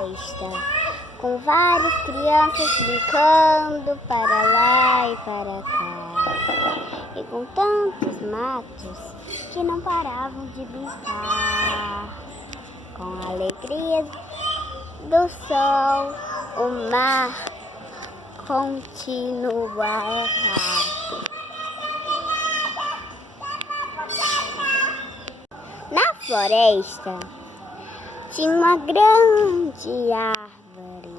floresta, com várias crianças brincando para lá e para cá, e com tantos matos que não paravam de brincar. Com a alegria do sol, o mar continuava. Na floresta tinha uma grande árvore,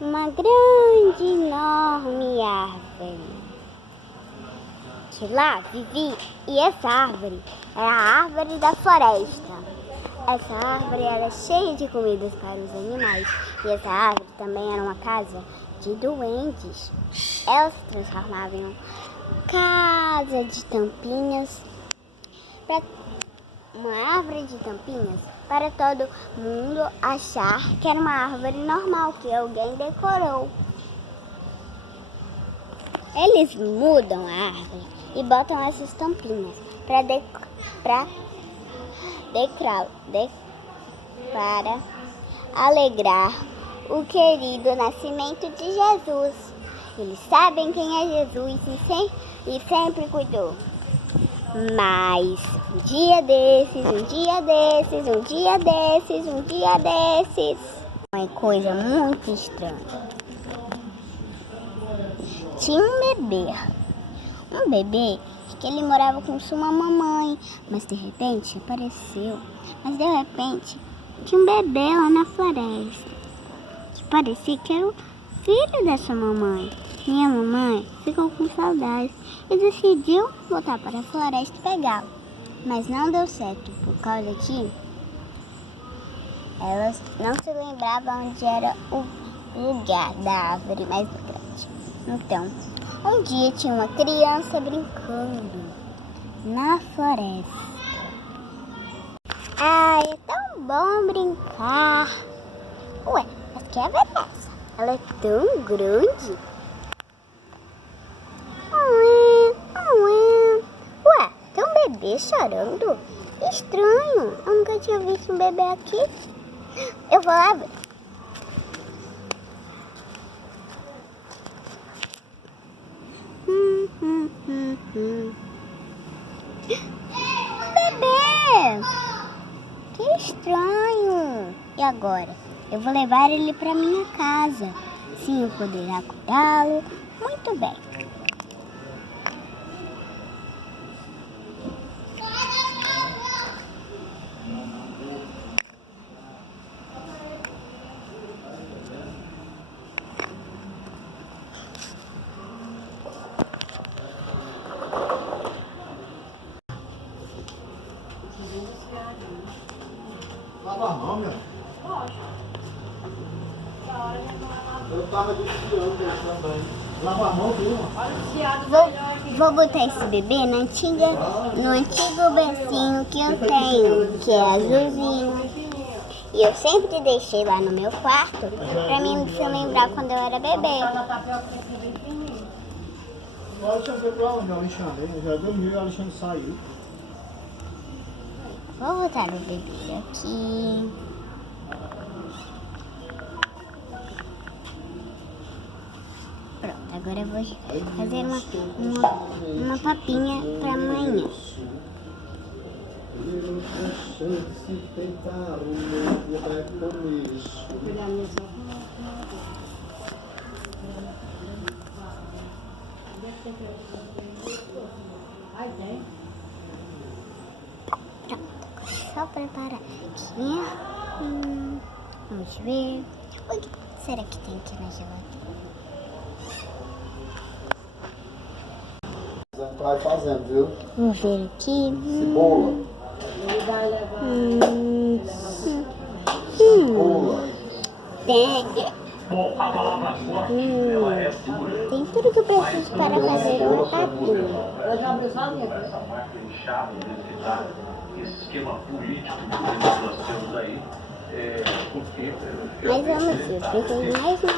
uma grande, enorme árvore, que lá vivia, e essa árvore é a árvore da floresta. Essa árvore era cheia de comidas para os animais, e essa árvore também era uma casa de duendes. Ela se transformava em uma casa de tampinhas, uma árvore de tampinhas, para todo mundo achar que era uma árvore normal, que alguém decorou. Eles mudam a árvore e botam essas tampinhas para alegrar o querido nascimento de Jesus. Eles sabem quem é Jesus e sempre cuidou. Mas um dia desses, uma coisa muito estranha. Tinha um bebê que ele morava com sua mamãe, mas de repente tinha um bebê lá na floresta, que parecia que era o filho dessa mamãe. Minha mamãe ficou com saudade e decidiu voltar para a floresta e pegá-lo. Mas não deu certo, por causa que ela não se lembrava onde era o lugar da árvore mais grande. Então, um dia tinha uma criança brincando na floresta. Ah, é tão bom brincar. Ué, mas que árvore é essa? Ela é tão grande. Ué, tem um bebê chorando? Estranho, eu nunca tinha visto um bebê aqui. Eu vou lá ver. Bebê! Que estranho! E agora? Eu vou levar ele para minha casa. Sim, eu poderá cuidá-lo muito bem. Lava a mão, meu. Eu tava desfiando também. Lava a mão, viu? Vou botar esse bebê no antigo bercinho que eu tenho, que é azulzinho. E eu sempre deixei lá no meu quarto pra mim se lembrar quando eu era bebê. O Alexandre foi pra onde? O Alexandre? Eu já dormi, o Alexandre saiu. Vou botar o bebê aqui. Pronto, agora eu vou fazer uma papinha pra amanhã. Pronto, só preparar aqui. Vamos ver. O que será que tem aqui na geladeira? Vai fazendo, viu? Vou ver aqui. Cebola. Cebola. Tem tudo que eu preciso para fazer uma papinha. Essa máquina inchada, densidade, esse esquema político que nós temos aí, Mas eu não sei, eu pensei mais na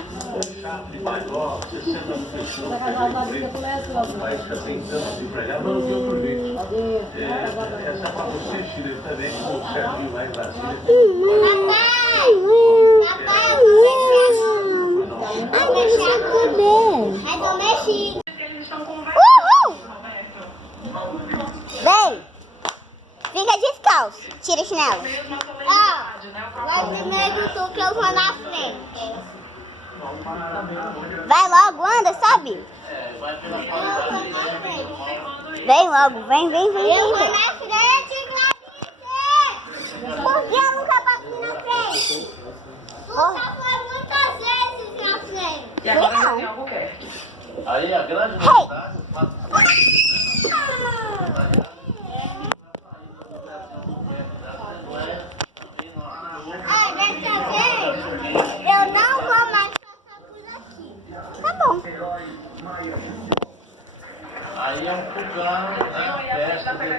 Vem! Fica descalço. Tira o chinelo. Vai primeiro tu que eu vou na frente. Vai logo, anda, sobe. Vem logo, vem. Eu vou na frente, Clarice. Por que eu nunca passei na frente? Tu já foi muitas vezes na frente. E agora já tem algo quer. Aí a grande novidade. Dessa vez eu não vou mais passar por aqui. Tá bom. Aí é um fogão, né? Festa, bebê.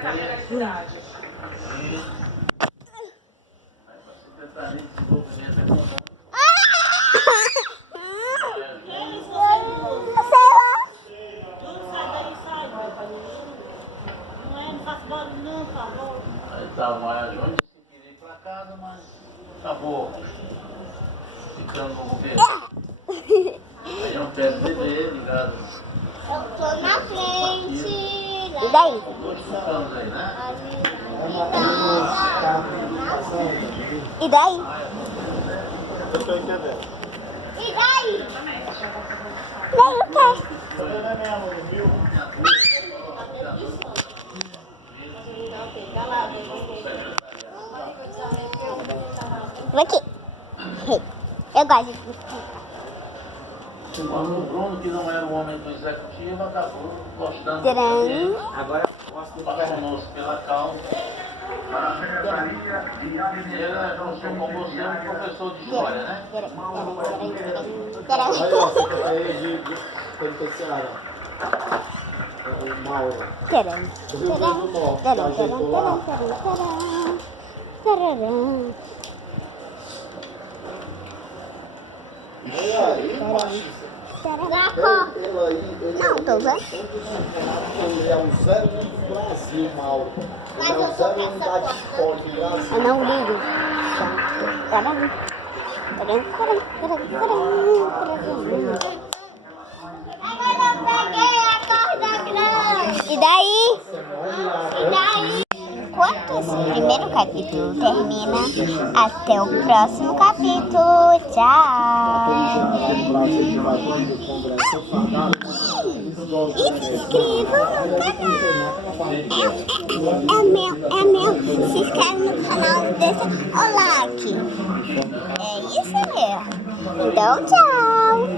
Aí tá, mas a João disse que queria ir pra casa, mas acabou ficando no governo. Aí é um pé de bebê ligado. Eu tô na frente. E daí? Dois fogões aí, né? E daí? Eu tô entendendo. E daí? Daí o quê? Vem aqui. Eu gosto de Quando o Bruno, que não era o homem do executivo, acabou gostando Tcharam. dele. Agora apaixonou-se pela causa. Ele juntou com você um professor de história, né? Tcharam. Aí, ó, você tá aí de penitenciária. Uma hora. Tcharam. O Rio Grande do Norte, tá ajeitou lá. Não, tô vendo. Ele é o 0 do Brasil, Mauro. Ele é o 0 unidade de esporte do Brasil. Eu não ligo. Agora eu peguei a corda grande. E daí? Enquanto esse primeiro capítulo termina, até o próximo capítulo. Tchau! E se inscrevam no canal. É meu. Se inscreve no canal, deixa o like. É isso mesmo. Então, tchau!